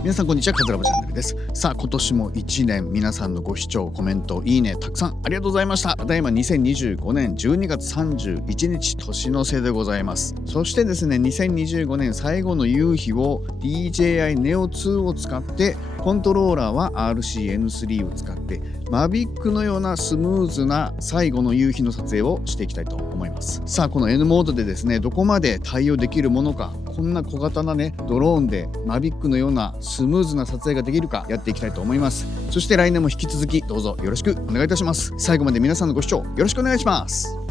皆さんこんにちは、カズラボチャンネルです。さあ今年も1年皆さんのご視聴、コメント、いいねたくさんありがとうございました。ただいま2025年12月31日年の瀬でございます。そしてですね、2025年最後の夕日を DJI Neo 2を使って、コントローラーは RC-N3 を使って Mavic のようなスムーズな最後の夕日の撮影をしていきたいと思います。さあこの N モードでですね、どこまで対応できるものか、こんな小型なねドローンで Mavic のようなスムーズな撮影ができるかやっていきたいと思います。そして来年も引き続きどうぞよろしくお願いいたします。最後まで皆さんのご視聴よろしくお願いします。